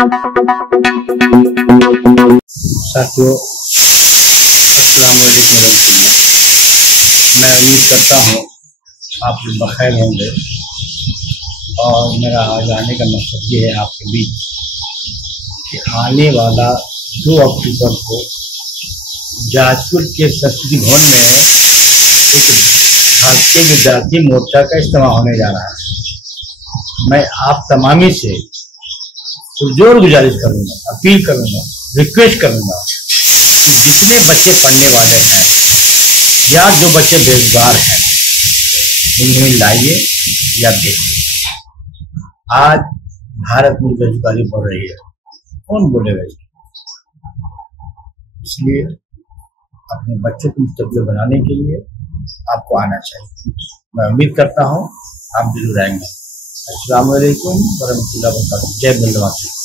साथियों, अस्सलाम वालेकुम रहमतुल्लाह। मैं उम्मीद करता हूँ आप लोग बखैर होंगे और मेरा आज आने का मकसद ये है आपके बीच कि आने वाला 2 अक्टूबर को जाजपुर के संस्कृति भवन में एक भारतीय विद्यार्थी मोर्चा का इज्तिमा होने जा रहा है। मैं आप तमामी से पुरजोर गुजारिश करूंगा, अपील करूंगा, रिक्वेस्ट करूंगा कि जितने बच्चे पढ़ने वाले हैं या जो बच्चे बेरोजगार हैं उन्हें लाइए या भेजिए। आज भारत में बेरोजगारी बढ़ रही है, कौन बोलेगा इसको? इसलिए अपने बच्चों को मुस्तकबिल बनाने के लिए आपको आना चाहिए। मैं उम्मीद करता हूँ आप जरूर आएंगे। अस्सलाम वालेकुम वरहमतुल्लाहि वबरकातुहू। जय बंदे मातरम।